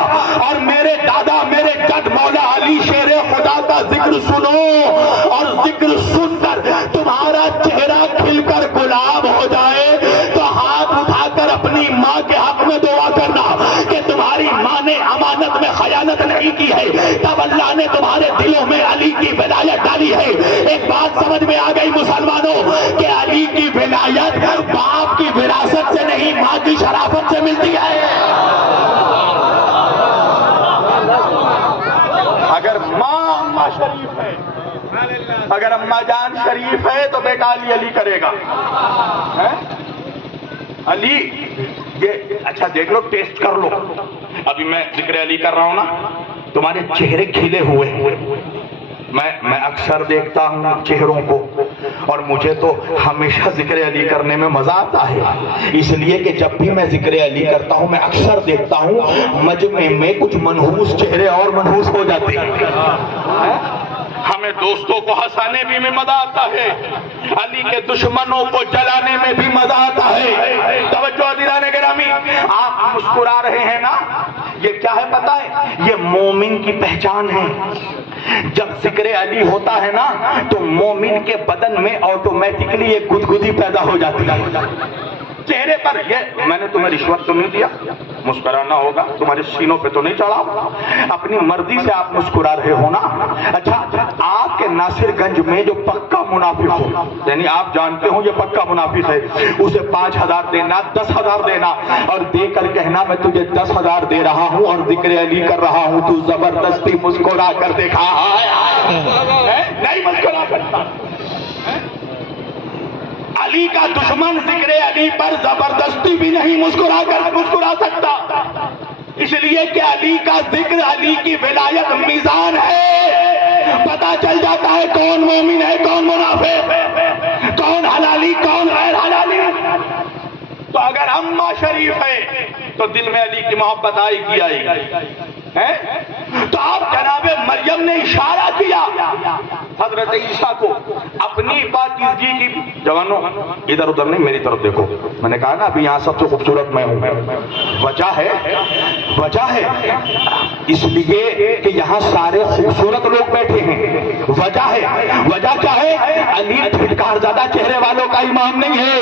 اور میرے دادا میرے جد مولا علی شیر خدا کا ذکر سنو اور ذکر سن کر تمہارا چہرہ کھل کر گلاب ہو جائے تو ہاتھ اٹھا کر اپنی ماں کے حق میں دعا کرنا کہ تمہاری ماں نے امانت میں خیانت نہیں کی ہے، تب اللہ نے تمہارے دلوں میں علی کی ولایت ڈالی ہے۔ ایک بات سمجھ میں آ گئی مسلمانوں کہ علی کی ولایت باپ کی وراثت سے نہیں، ماں کی شرافت سے ملتی ہے۔ اگر ماں اماں شریف ہے، اگر اماں جان شریف ہے تو بیٹا علی کرے گا۔ علی یہ اچھا دیکھ لو، ٹیسٹ کر لو، ابھی میں ذکر علی کر رہا ہوں نا، تمہارے چہرے کھلے ہوئے، میں اکثر دیکھتا ہوں چہروں کو، اور مجھے تو ہمیشہ ذکر علی کرنے میں مزہ آتا ہے، اس لیے کہ جب بھی میں ذکر علی کرتا ہوں میں اکثر دیکھتا ہوں مجمع میں کچھ منحوس چہرے اور منحوس ہو جاتے ہیں۔ ہمیں دوستوں کو ہنسانے بھی میں مزہ آتا ہے، علی کے دشمنوں کو جلانے میں بھی مزہ آتا ہے۔ توجہ عزیزان گرامی، آپ مسکرا رہے ہیں نا، یہ کیا ہے پتہ ہے؟ یہ مومن کی پہچان ہے۔ جب ذکر علی ہوتا ہے نا تو مومن کے بدن میں آٹومیٹکلی ایک گدگدی پیدا ہو جاتی ہے چہرے پر۔ یہ میں نے تمہیں رشوت تو نہیں دیا، مسکرانا ہوگا، تمہارے سینوں پہ تو نہیں چڑھا، اپنی مرضی سے آپ مسکرا رہے ہو نا۔ اچھا، آپ کے ناصر گنج میں جو پکا منافق ہو، یعنی آپ جانتے ہو یہ پکا منافق ہے، اسے 5000 دینا، 10,000 دینا اور دے کر کہنا میں تجھے 10,000 دے رہا ہوں اور ذکر علی کر رہا ہوں، تو زبردستی مسکرا کر دیکھا نہیں مسکرا سکتا۔ علی کا دشمن ذکر علی پر زبردستی بھی نہیں مسکرا سکتا، اس لیے کہ علی کا ذکر، علی کی ولایت میزان ہے، پتا چل جاتا ہے کون مومن ہے کون منافق، کون حلالی کون غیر حلالی۔ تو اگر اماں شریف ہے تو دل میں علی کی محبت آئے گی تو آپ جناب مریم نے اشارہ کیا حضرت عیسیٰ کو اپنی پاکیزگی کی۔ جوانوں ادھر ادھر نہیں، میری طرف دیکھو، میں نے کہا نا ابھی یہاں سب سے خوبصورت میں ہوں، وجہ ہے اس لیے کہ یہاں سارے خوبصورت لوگ بیٹھے ہیں، وجہ کیا ہے؟ علی پھٹکار زیادہ چہرے والوں کا امام نہیں ہے۔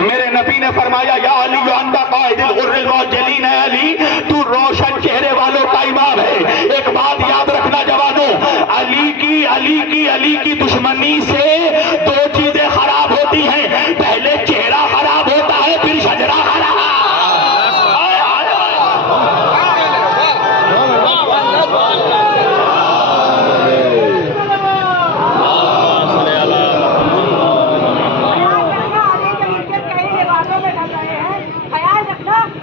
میرے نبی نے فرمایا یا علی انت قائد الغر الموجلین، اے علی تو روشن چہرے والوں کا امام ہے۔ ایک بات یاد رکھنا جوانوں، علی کی دشمنی سے دو چیزیں خراب ہوتی ہیں، پہلے چہرہ خراب ہوتا ہے پھر شجرہ خراب۔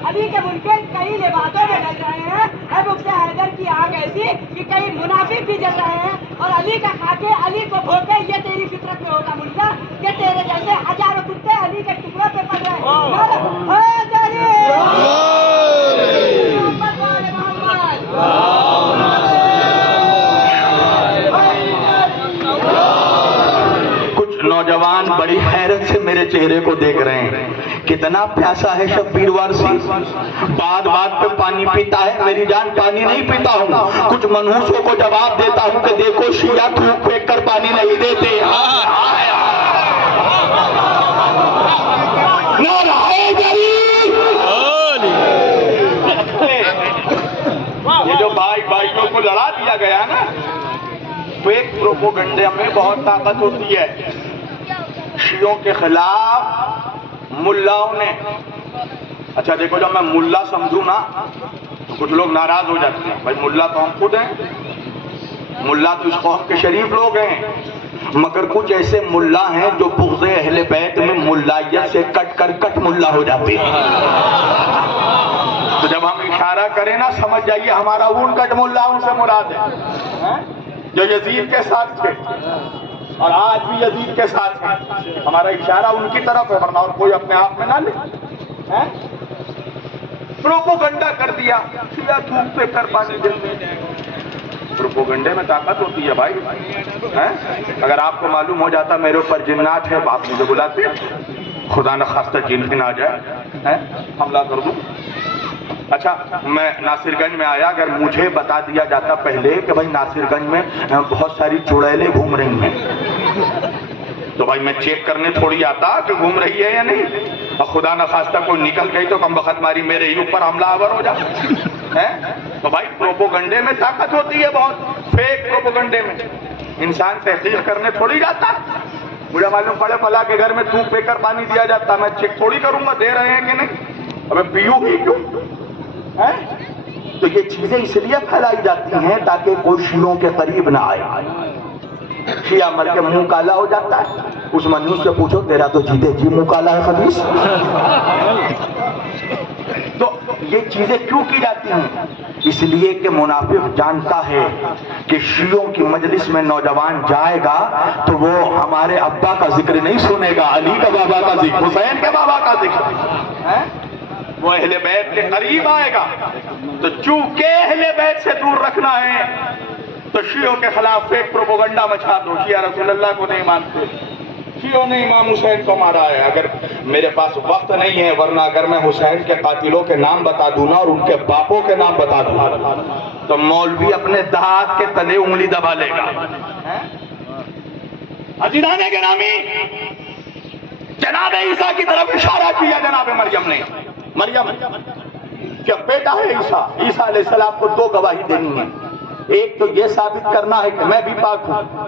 علی کے منکر کئی لباسوں میں ڈل رہے ہیں، اب اس سے حیدر کی آنکھ ایسی کہ کئی منافق بھی جل رہے ہیں، اور علی کا کھاتے علی کو بھوکے، یہ تیری فطرت میں ہوگا ملا کہ تیرے جیسے ہزاروں کتے علی کے ٹکڑوں پہ پڑ رہے ہیں۔ کچھ نوجوان بڑی حیرت سے میرے چہرے کو دیکھ رہے ہیں، کتنا پیاسا ہے شبیر وارسی، بات پہ پانی پیتا ہے، میری جان پانی نہیں پیتا ہوں، کچھ منحوسوں کو جواب دیتا ہوں کہ دیکھو شیعہ تھوک پھینک کر پانی نہیں دیتے۔ یہ جو بھائیوں کو لڑا دیا گیا نا، فیک پروپوگنڈے میں بہت طاقت ہوتی ہے۔ شیعوں کے خلاف ملاؤں نے، اچھا دیکھو جب میں ملا سمجھوں نا تو کچھ لوگ ناراض ہو جاتے ہیں، بھائی ملا تو ہم خود ہیں، ملا تو اس قوم کے شریف لوگ ہیں، مگر کچھ ایسے ملا ہیں جو بغض اہل بیت میں ملائیت سے کٹ کر کٹ ملا ہو جاتے ہیں۔ تو جب ہم اشارہ کریں نا سمجھ جائیے ہمارا اون کٹ ملا ان سے مراد ہے جو یزید کے ساتھ تھے اور آج بھی یزید کے ساتھ ہیں. ہمارا اشارہ ان کی طرف ہے ورنہ اور کوئی اپنے آپ میں نہ لے. پروپوگنڈا کر دیا سیدھا تھوک پہ کر پانی دل میں. پروپوگنڈے میں طاقت ہوتی ہے بھائی. اگر آپ کو معلوم ہو جاتا میرے اوپر جنات ہے آپ مجھے بلاتے خدا نخواستہ جن پن آ جائے حملہ کر دوں. اچھا میں ناصر گنج میں آیا اگر مجھے بتا دیا جاتا پہلے کہ بھائی ناصر گنج میں بہت ساری چڑیلیں گھوم رہی ہیں تو بھائی میں چیک کرنے تھوڑی آتا کہ گھوم رہی ہے یا نہیں. اور خدا نخواستہ کوئی نکل گئی تو کم بخت ماری میرے ہی اوپر حملہ آور ہو جائے. تو بھائی پروپوگنڈے میں طاقت ہوتی ہے بہت. فیک پروپوگنڈے میں انسان تحقیق کرنے تھوڑی جاتا. مجھے معلوم پڑے فلاں کے گھر میں تھوک پہ کر پانی دیا جاتا میں چیک تھوڑی کروں گا دے رہے ہیں کہ نہیں. ابے پیو ہی کیوں. تو یہ چیزیں اس لیے پھیلائی جاتی ہیں تاکہ کوئی شیعوں کے قریب نہ آئے. شیعہ مر کے منہ کالا ہو جاتا ہے اس منوس سے پوچھو تیرا تو جیتے جی منہ کالا ہے خبیث. تو یہ چیزیں کیوں کی جاتی ہیں اس لیے کہ منافق جانتا ہے کہ شیعوں کی مجلس میں نوجوان جائے گا تو وہ ہمارے ابا کا ذکر نہیں سنے گا علی کا بابا کا ذکر حسین کے بابا کا ذکر. وہ اہل بیت کے قریب آئے گا. تو چونکہ اہل بیت سے دور رکھنا ہے تو شیعوں کے خلاف فیک پروپوگنڈا مچا دو. شیعہ رسول اللہ کو نہیں مانتے. شیعوں نے امام حسین کو مارا ہے. اگر میرے پاس وقت نہیں ہے ورنہ اگر میں حسین کے قاتلوں کے نام بتا دوں نا اور ان کے باپوں کے نام بتا دوں تو مولوی اپنے دہات کے تلے انگلی دبا لے گا. عزیزان گرامی جناب عیسیٰ کی طرف اشارہ کیا جناب مریم نے. مریم کیا بیٹا ہے عیسیٰ. عیسیٰ علیہ السلام کو دو گواہی دینی ہے. ایک تو یہ ثابت کرنا ہے کہ میں بھی پاک ہوں.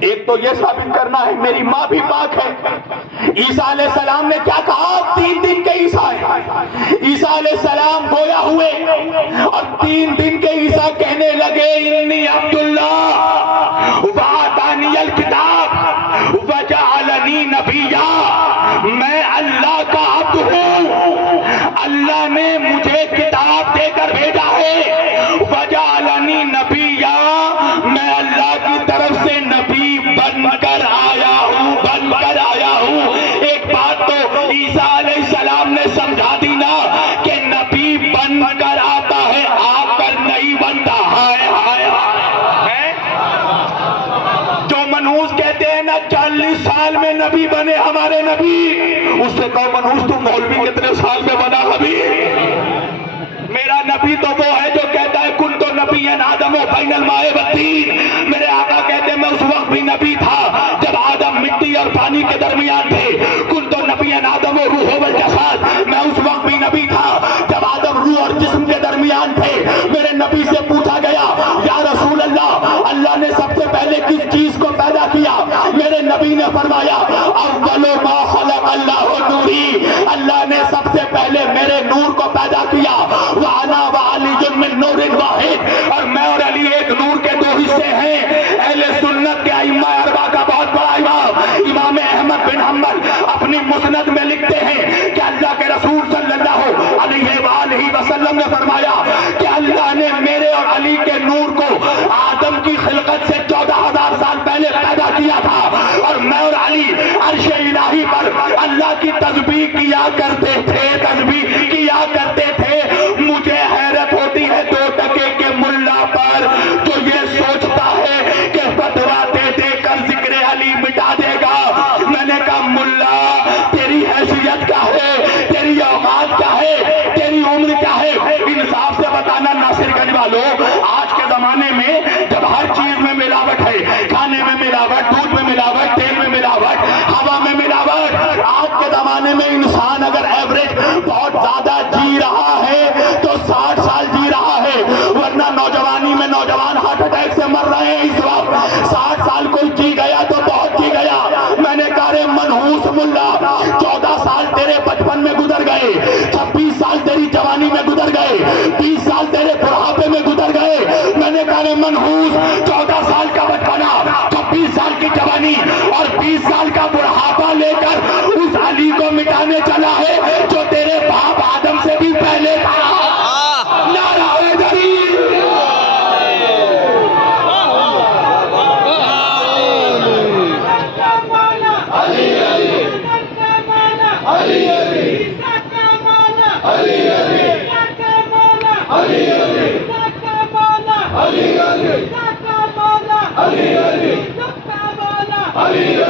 ایک تو یہ ثابت کرنا ہے میری ماں بھی پاک ہے. عیسیٰ علیہ السلام نے کیا کہا 3 دن کے عیسیٰ ہیں. عیسیٰ علیہ السلام گویا ہوئے اور 3 دن کے عیسیٰ کہنے لگے انی عبداللہ وآتانی الکتاب وجعلنی نبیا. میں اللہ کا عبد ہوں اللہ نے مجھے کتاب دے کر بھیجا ہے. وجعلنی نبیا میں اللہ کی طرف سے نبی بن کر آیا ہوں. ایک بات تو عیسیٰ علیہ السلام نے سمجھا دی نا کہ نبی بن کر آتا ہے آ کر نہیں بنتا. جو منحوس کہتے ہیں نا 40 سال میں نبی بنے ہمارے نبی اس سے کہو منحوس تو مولوی کتنے سال میں بنا ابھی. میرا نبی تو وہ ہے جو کہتا ہے کن تو نبی آدم و بین الماء والطین. میرے آقا کہتے ہیں میں اس وقت بھی نبی تھا جب آدم مٹی اور پانی کے درمیان تھے. کن تو نبی آدم و روح والجسد. میں اس وقت بھی نبی تھا جب آدم روح اور جسم کے درمیان تھے. میرے نبی سے پوچھا گیا یا رسول اللہ اللہ نے سب سے پہلے کس چیز کو پیدا کیا. میرے نبی نے فرمایا اول ما خلق اللہ نوری. اللہ نے سب سے پہلے میرے نور کو پیدا کیا. وَأَنَا وَعَلِيٌّ مِّن نُورٍ وَاحِدٍ. اور میں اور علی ایک نور کے 2 حصے ہیں. اہل سنت کے ائمہ اربعہ کا بہت بڑا امام امام احمد بن حنبل اپنی مسند میں لکھتے ہیں کہ اللہ کے رسول صلی اللہ علیہ وآلہ وسلم نے فرمایا کہ اللہ نے میرے اور علی کے نور کو آدم کی خلقت سے 14,000 سال پہلے پیدا کیا تھا. اور میں اور علی عرش الہی پر اللہ کی تسبیح کیا کرتے تھے. مجھے حیرت ہوتی ہے 2 ٹکے کے ملا پر جو یہ سوچتا ہے کہ فتویٰ دے کر ذکر علی مٹا دے گا. میں نے کہا ملا تیری حیثیت کیا ہے, تیری اوقات کیا ہے, تیری عمر کیا ہے, انصاف سے بتانا. ناصر گنج والوں آج کے زمانے میں جب ہر چیز میں ملاوٹ ہے, کھانے میں ملاوٹ, دودھ میں ملاوٹ, تیل میں ملاوٹ, ہوا میں ملاوٹ. آج کے زمانے میں انسان اگر ایوریج بہت زیادہ جی رہا ہے تو 60 سال جی رہا ہے, ورنہ نوجوانی میں نوجوان ہارٹ اٹیک سے مر رہے ہیں. اس وقت 60 سال کوئی جی گیا تو بہت جی گیا. میں نے کہا رے منحوس ملا 14 سال تیرے بچپن میں گزر گئے, 26 سال تیری جوانی میں گزر گئے, 20 سال تیرے بڑھاپے میں گزر گئے. میں نے کہا رے منحوس 14 سال کا بچپنا, 26 سال کی جوانی اور 20 سال کا بڑھاپا لے کر اس علی کو مٹانے چلا ہے جو تیرے باپ آدم سے بھی پہلے تھا.